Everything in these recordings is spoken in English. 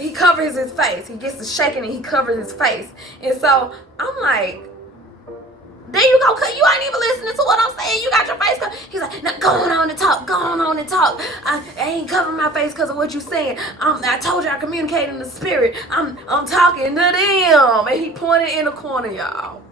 he covers his face. He gets to shaking and he covers his face. And so I'm like, there you go, cuz you ain't even listening to what I'm saying. You got your face covered. He's like, now go on and talk. Go on and talk. I ain't covering my face because of what you saying. I told you I communicate in the spirit. I'm talking to them. And he pointed in the corner, y'all.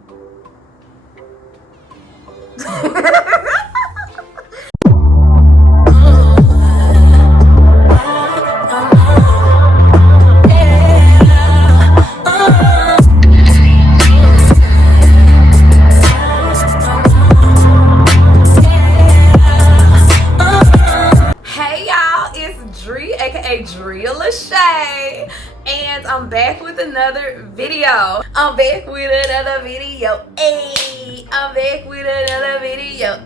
And I'm back with another video. Ayy, I'm back with another video.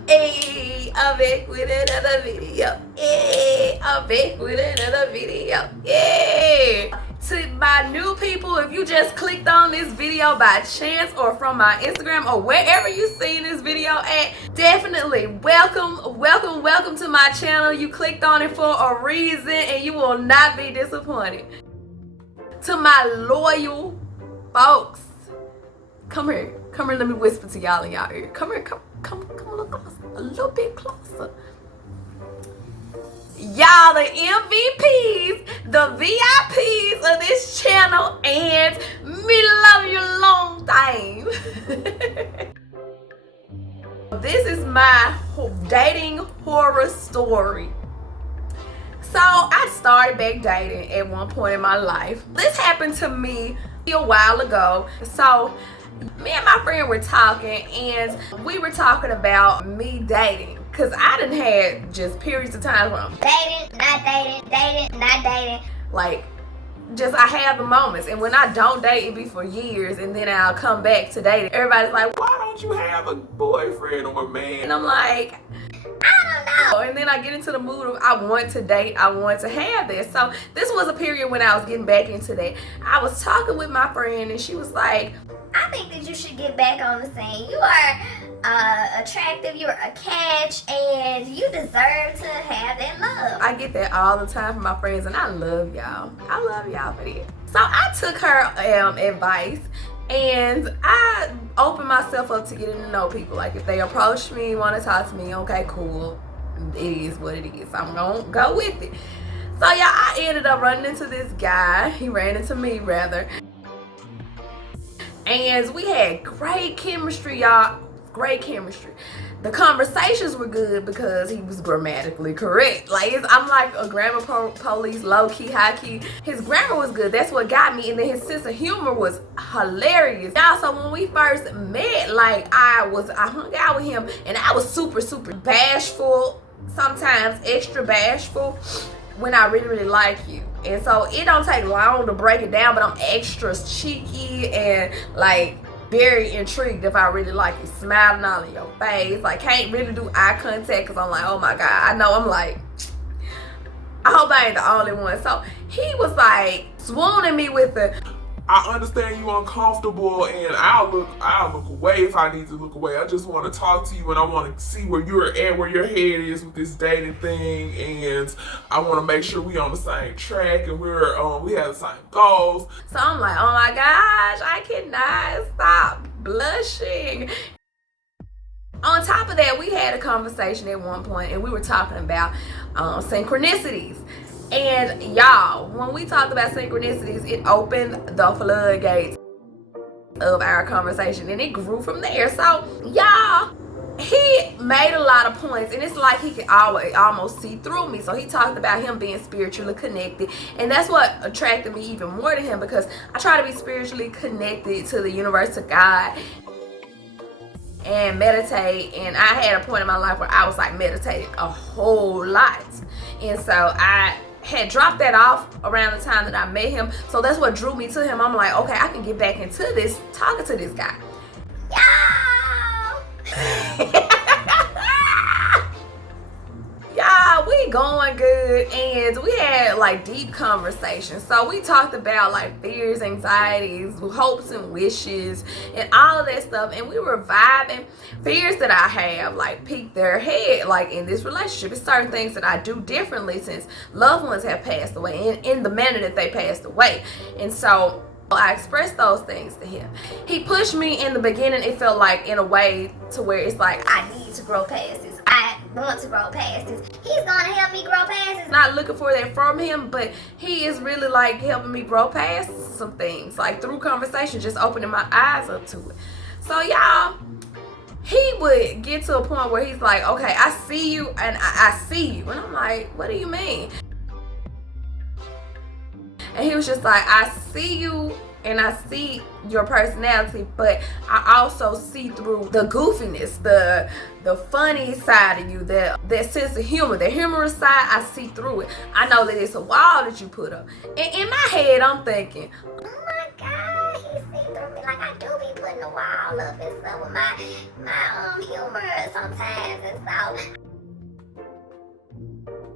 Ayy, I'm back with another video. Yeah. To my new people, if you just clicked on this video by chance or from my Instagram or wherever you seen this video at, definitely welcome to my channel. You clicked on it for a reason and you will not be disappointed. To my loyal folks, come here, let me whisper to y'all in y'all ear. Come here, come a little bit closer. Y'all the MVPs, the VIPs of this channel, and me love you long time. This is my dating horror story. So I started back dating at one point in my life. This happened to me a while ago. So me and my friend were talking and we were talking about me dating. Cause I done had just periods of times where I'm dating, not dating. Like, just I have the moments. And when I don't date, it be for years. And then I'll come back to dating. Everybody's like, why don't you have a boyfriend or a man? And I'm like, I don't know. And then I get into the mood of I want to date, I want to have this. So this was a period when I was getting back into that. I was talking with my friend and she was like, I think that you should get back on the scene. You are attractive, you're a catch, and you deserve to have that love. I get that all the time from my friends and I love y'all. I love y'all for that. So I took her advice and I opened myself up to getting to know people. Like if they approach me, want to talk to me, okay, cool. It is what it is. I'm gonna go with it. So yeah, I ended up running into this guy. He ran into me rather. And we had great chemistry, y'all. Great chemistry. The conversations were good because he was grammatically correct. Like I'm like a grammar police, low key, high key. His grammar was good. That's what got me. And then his sense of humor was hilarious. Y'all, so when we first met, like I hung out with him and I was super bashful, sometimes extra bashful when I really like you. And so it don't take long to break it down, but I'm extra cheeky and like very intrigued if I really like you, smiling all in your face. Like can't really do eye contact because I'm like, oh my God. I know I'm like, I hope I ain't the only one. So he was like swooning me with the, I understand you uncomfortable and I'll look away if I need to look away. I just want to talk to you and I want to see where you're at, where your head is with this dating thing, and I want to make sure we on the same track and we have the same goals. So I'm like, oh my gosh, I cannot stop blushing. On top of that, we had a conversation at one point and we were talking about synchronicities. And y'all, when we talked about synchronicities, it opened the floodgates of our conversation and it grew from there. So y'all, he made a lot of points and it's like he could almost see through me. So he talked about him being spiritually connected, and that's what attracted me even more to him, because I try to be spiritually connected to the universe, to God, and meditate. And I had a point in my life where I was like meditating a whole lot, and so I had dropped that off around the time that I met him. So that's what drew me to him. I'm like, okay, I can get back into this, talking to this guy. Y'all, we going good, and we had like deep conversations. So we talked about like fears, anxieties, hopes and wishes, and all of that stuff, and we were vibing. Fears that I have like peeked their head like in this relationship. It's certain things that I do differently since loved ones have passed away in the manner that they passed away. And so I expressed those things to him. He pushed me in the beginning. It felt like in a way to where it's like, I need to grow past this. I want to grow past this. He's gonna help me grow past this. Not looking for that from him, but he is really like helping me grow past some things, like through conversation, just opening my eyes up to it. So y'all, he would get to a point where he's like, okay, I see you, and I see you. And I'm like, what do you mean? And he was just like, I see you and I see your personality, but I also see through the goofiness, the funny side of you, that sense of humor, the humorous side. I see through it. I know that it's a wall that you put up. And in my head, I'm thinking, oh my God, he see through me. Like, I do be putting a wall up and stuff with my humor sometimes and so.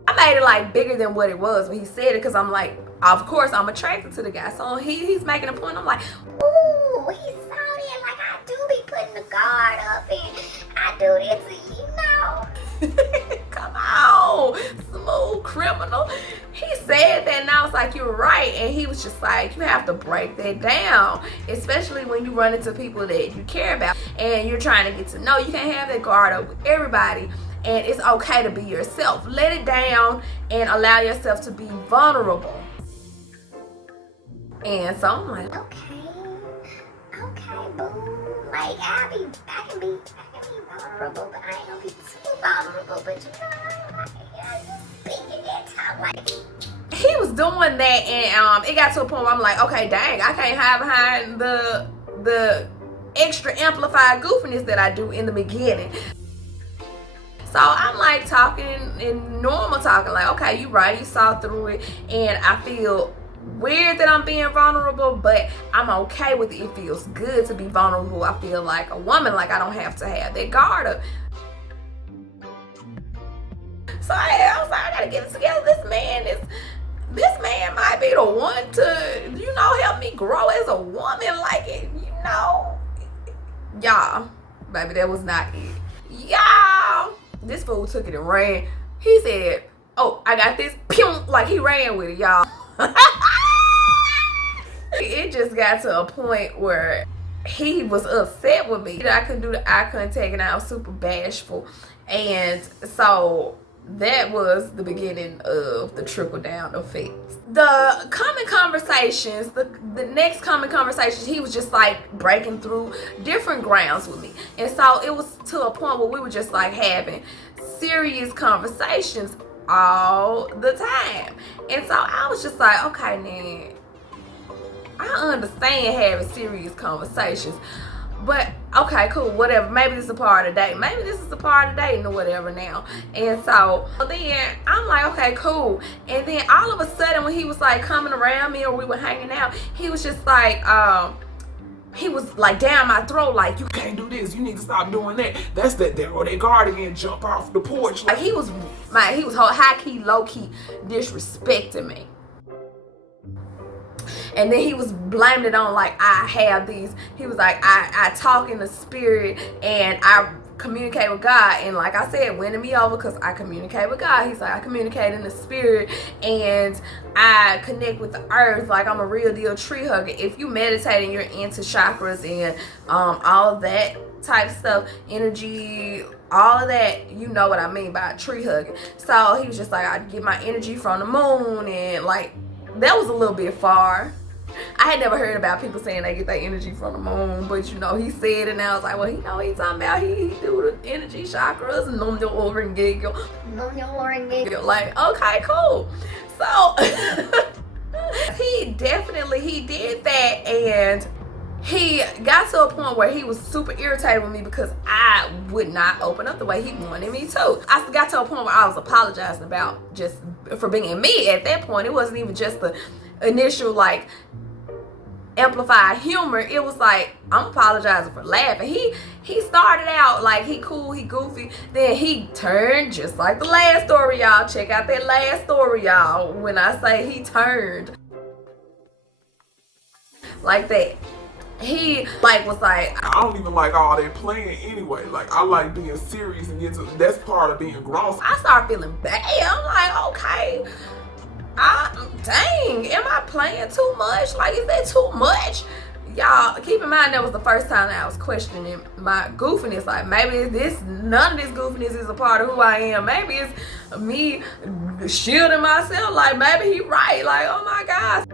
I made it like bigger than what it was when he said it, because I'm like, of course I'm attracted to the guy. So he's making a point. I'm like, ooh, he saw that. Like, I do be putting the guard up and I do that to you, come on, smooth criminal. He said that and I was like, you're right. And he was just like, you have to break that down, especially when you run into people that you care about and you're trying to get to know. You can't have that guard up with everybody. And it's okay to be yourself. Let it down and allow yourself to be vulnerable. And so I'm like, okay, boo. Like, I can be vulnerable, but I ain't gonna be too vulnerable. But you speaking that time, like. He was doing that, and it got to a point where I'm like, okay, dang, I can't hide behind the extra amplified goofiness that I do in the beginning. So I'm like talking in normal talking, like, okay, you right, you saw through it, and I feel weird that I'm being vulnerable, but I'm okay with it. It feels good to be vulnerable. I feel like a woman, like I don't have to have that guard up. So I was like, I gotta get it together. This man might be the one to, help me grow as a woman, like it, Y'all, baby, that was not it. Y'all, this fool took it and ran. He said, oh, I got this, pew, like he ran with it, y'all. It just got to a point where he was upset with me. I couldn't do the eye contact and I was super bashful. And so that was the beginning of the trickle down effect. The common conversations, the next common conversations, he was just like breaking through different grounds with me. And so it was to a point where we were just like having serious conversations all the time. And so I was just like, okay, man, I understand having serious conversations, but okay, cool, whatever. Maybe this is a part of the date. Maybe this is a part of dating or whatever now. And so then I'm like, okay, cool. And then all of a sudden when he was like coming around me or we were hanging out, he was just like, he was like down my throat, like, you can't do this, you need to stop doing that. That's that guard again, jump off the porch. Like he was high key, low key disrespecting me. And then he was blaming it on like I have these. He was like, I talk in the spirit and I communicate with God. And like I said, winning me over because I communicate with God. He's like, I communicate in the spirit and I connect with the earth. Like I'm a real deal tree hugger. If you meditate and you're into chakras and all of that type stuff, energy, all of that, you know what I mean by tree hugging. So he was just like, I get my energy from the moon, and like that was a little bit far. I had never heard about people saying they get their energy from the moon, but he said it, and I was like, well, he know what he's talking about. He do the energy chakras and num your ring giggle. Like, okay, cool. So he did that, and he got to a point where he was super irritated with me because I would not open up the way he wanted me to. I got to a point where I was apologizing about just for being me at that point. It wasn't even just the initial like amplified humor, it was like, I'm apologizing for laughing. He started out like he cool, he goofy, then he turned just like the last story, y'all. Check out that last story, y'all, when I say he turned like that. He like was like, I don't even like all that playing anyway. Like, I like being serious and that's part of being grown. I started feeling bad. I'm like, okay, dang, am I playing too much? Like, is that too much? Y'all, keep in mind that was the first time that I was questioning my goofiness. Like, maybe none of this goofiness is a part of who I am. Maybe it's me shielding myself. Like, maybe he right. Like, oh my gosh.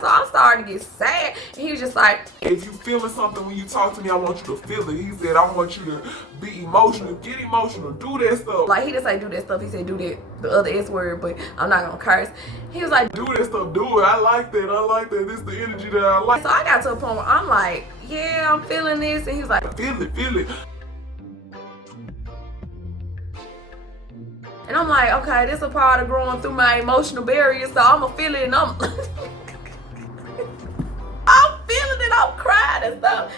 So I'm starting to get sad. And he was just like, if you feeling something when you talk to me, I want you to feel it. He said, I want you to be emotional, get emotional, do that stuff. Like, he didn't say do that stuff. He said do that, the other S word, but I'm not gonna curse. He was like, do that stuff, do it. I like that. This is the energy that I like. So I got to a point where I'm like, yeah, I'm feeling this. And he was like, feel it. And I'm like, okay, this is a part of growing through my emotional barriers, so I'm gonna feel it, and I'm feeling it, I'm crying and stuff.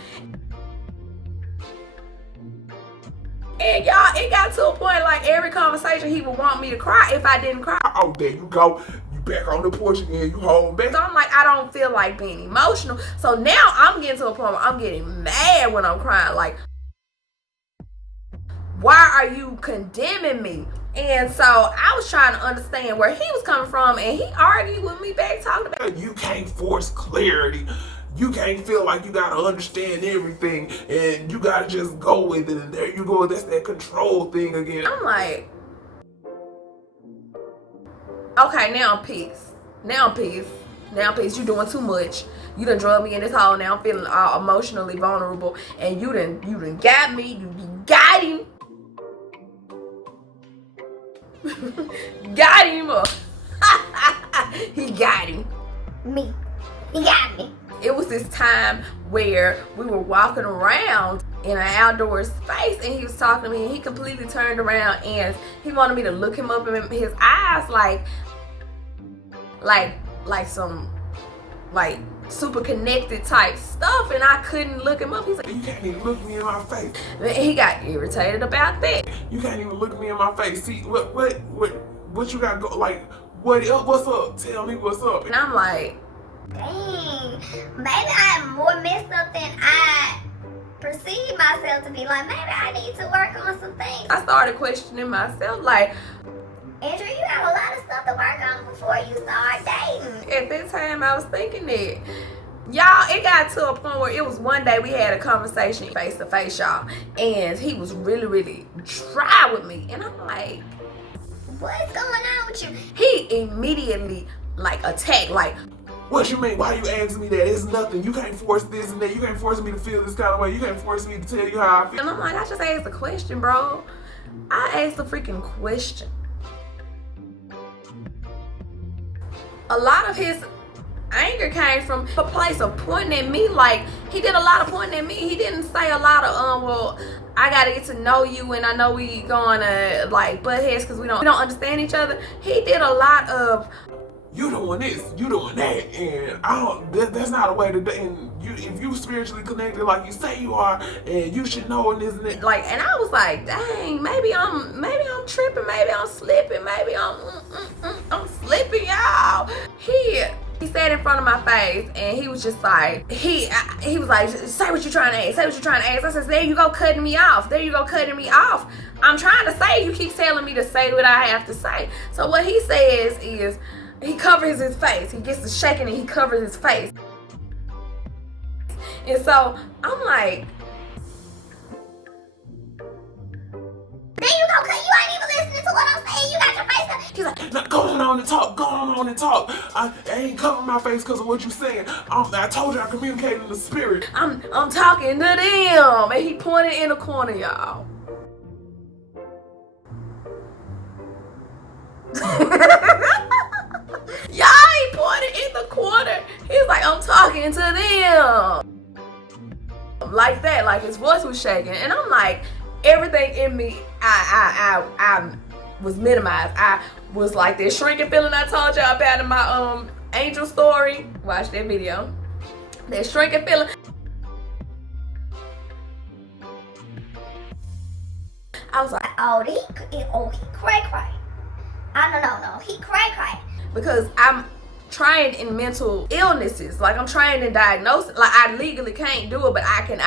And y'all, it got to a point like every conversation he would want me to cry if I didn't cry. Oh, there you go. You back on the porch again, you hold back. So I'm like, I don't feel like being emotional. So now I'm getting to a point where I'm getting mad when I'm crying. Like, why are you condemning me? And so I was trying to understand where he was coming from, and he argued with me back, talking about, you can't force clarity. You can't feel like you gotta understand everything and you gotta just go with it, and there you go. That's that control thing again. I'm like, okay, now I'm pissed. You doing too much. You done drug me in this hole. Now I'm feeling all emotionally vulnerable, and you done got me. You got him. Got him. He got him. Me. He got me. It was this time where we were walking around in an outdoor space, and he was talking to me, and he completely turned around and he wanted me to look him up in his eyes like some like super connected type stuff, and I couldn't look him up. He's like, you can't even look me in my face. He got irritated about that. You can't even look me in my face. See what you got go, like what's up? Tell me what's up. And I'm like, dang, maybe I'm more messed up than I perceive myself to be. Like, maybe I need to work on some things. I started questioning myself, like, Andrew, you have a lot of stuff to work on before you start dating. At that time, I was thinking that. Y'all, it got to a point where it was one day we had a conversation face to face, y'all, and he was really, really dry with me. And I'm like, what's going on with you? He immediately, like, attacked, like, what you mean? Why you asking me that? It's nothing. You can't force this and that. You can't force me to feel this kind of way. You can't force me to tell you how I feel. And I'm like, I just asked a question, bro. I asked a freaking question. A lot of his anger came from a place of pointing at me. Like, he did a lot of pointing at me. He didn't say a lot of, well, I gotta get to know you, and I know we gonna, like, butt heads because we don't understand each other. He did a lot of, you doing this, you doing that, and that's not a way to do. And if you spiritually connected like you say you are, and you should know and this and that. Like, and I was like, dang, maybe I'm tripping, maybe I'm slipping, maybe I'm slipping, y'all. He sat in front of my face, and he was just like, he was like, say what you're trying to ask, say what you're trying to ask. I said, there you go cutting me off. I'm trying to say, you keep telling me to say what I have to say. So what he says is, he covers his face. He gets to shaking and he covers his face. And so I'm like, there you go, cause you ain't even listening to what I'm saying. You got your face up. he's like, now go on and talk. I ain't covering my face because of what you saying. I told you I communicated in the spirit. I'm talking to them. And he pointed in the corner, y'all. Y'all, he pointed in the corner. He was like, I'm talking to them. Like that, like his voice was shaking. And I'm like, everything in me, I was minimized. I was like that shrinking feeling I told y'all about in my angel story. Watch that video. That shrinking feeling. I was like, oh, he cray. No, he cray. Because I'm trained in mental illnesses. Like, I'm trained in diagnosis. Like, I legally can't do it, but I can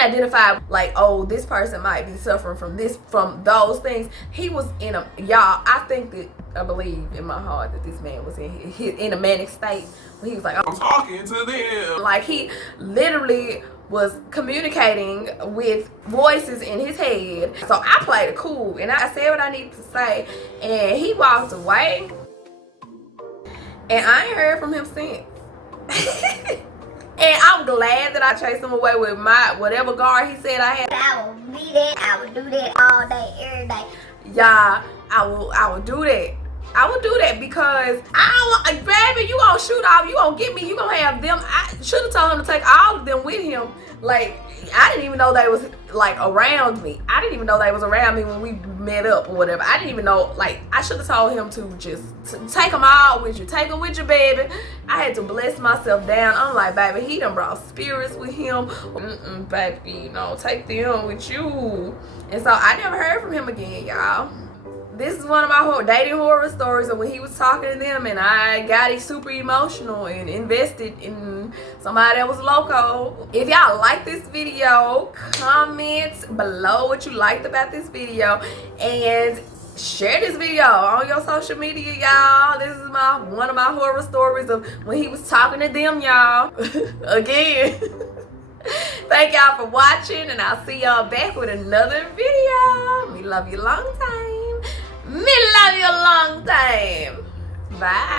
identify, like, oh, this person might be suffering from those things. He was in a, y'all, I believe in my heart that this man was in a manic state when he was like, I'm talking to them. like, he literally was communicating with voices in his head. So I played it cool and I said what I needed to say, and he walked away, and I ain't heard from him since. And I'm glad that I chased him away with my whatever guard he said I had. I will be that. I would do that all day, every day. Yeah, I will do that. I would do that because I don't, baby, you gonna shoot off, you gonna get me, you gonna have them. I should have told him to take all of them with him. Like, I didn't even know they was like around me. I didn't even know they was around me when we met up or whatever. I didn't even know, like, I should have told him to just take them all with you. Take them with you, baby. I had to bless myself down. I'm like, baby, he done brought spirits with him. Baby, take them with you. And so I never heard from him again, y'all. This is one of my dating horror stories of when he was talking to them and I got super emotional and invested in somebody that was loco. If y'all like this video, comment below what you liked about this video and share this video on your social media, y'all. This is one of my horror stories of when he was talking to them, y'all. Again. Thank y'all for watching, and I'll see y'all back with another video. We love you long time. Me love you a long time. Bye.